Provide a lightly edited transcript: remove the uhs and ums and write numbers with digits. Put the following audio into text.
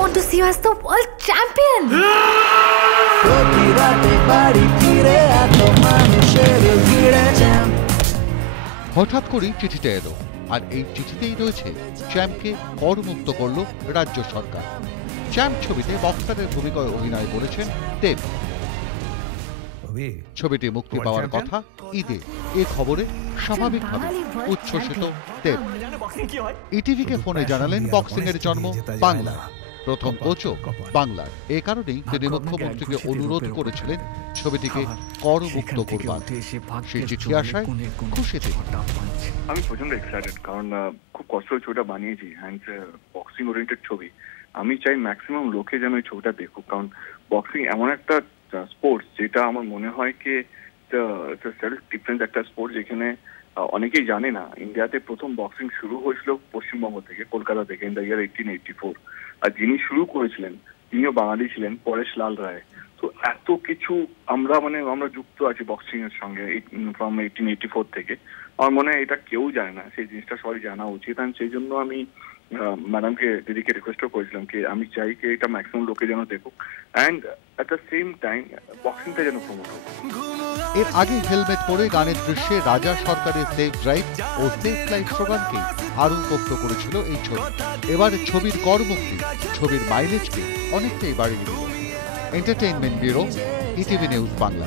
want to see you as the world champion. হঠাৎ করেই চিঠিটা এলো, আর এই চিঠিতেই রয়েছে চ্যাম্পকে করমুক্ত করল রাজ্য সরকার। চ্যাম্প ছবিতে বক্সারের ভূমিকায় অভিনয় করেছেন দেব। ছবিটি মুক্তি পাওয়ার কথা ঈদে। এ খবরে স্বাভাবিকভাবে উচ্ছ্বসিত দেব। ইটিভিকে ফোনে জানালেন বক্সিং এর জন্ম বাংলা, প্রথম কোচও বাংলার। এ কারণেই তিনি মুখ্যমন্ত্রীকে অনুরোধ করেছিলেন ছবিটিকে করমুক্ত করবার। সেই চিঠি আসায় খুশি তিনি। আমি প্রচন্ড এক্সাইটেড, কারণ খুব কষ্ট করে ছবিটা বানিয়েছি, অ্যান্ড বক্সিং ওরিয়েন্টেড ছবি। আমি চাই ম্যাক্সিমাম লোকে যেন এই ছবিটা দেখুক, কারণ বক্সিং এমন একটা স্পোর্টস যেটা আমার মনে হয় কি সেলফ ডিফেন্স একটা স্পোর্টস, যেখানে অনেকেই জানে না ইন্ডিয়াতে প্রথম বক্সিং শুরু হয়েছিল পশ্চিমবঙ্গ থেকে, কলকাতা থেকে, ইন দ্য ইয়ার 1884। আর যিনি শুরু করেছিলেন তিনিও বাঙালি ছিলেন, পরেশ লাল রায়। তো এত কিছু আমরা যুক্ত আছি বক্সিং এর সঙ্গে ফ্রম 1884 থেকে। আমার মনে হয় এটা কেউ জানে না, সেই জিনিসটা সবাই জানা উচিত। আর সেই জন্য আমি ম্যাডামকে, দিদিকে রিকোয়েস্টও করেছিলাম কি আমি চাই কি এটা ম্যাক্সিমাম লোকে যেন দেখুক, and at the same time বক্সিংটা যেন প্রমোট হোক। এর আগে হেলমেট পরে গানের দৃশ্যে রাজা সরকারের সেফ ড্রাইভ ও সেফ লাইফ স্লোগানকে আরো পোক্ত করেছিল এই ছবি। এবার ছবির করমুক্তি ছবির মাইলেজকে অনেকটাই বাড়িয়ে দিল। Entertainment bureau, ETV news Bangla.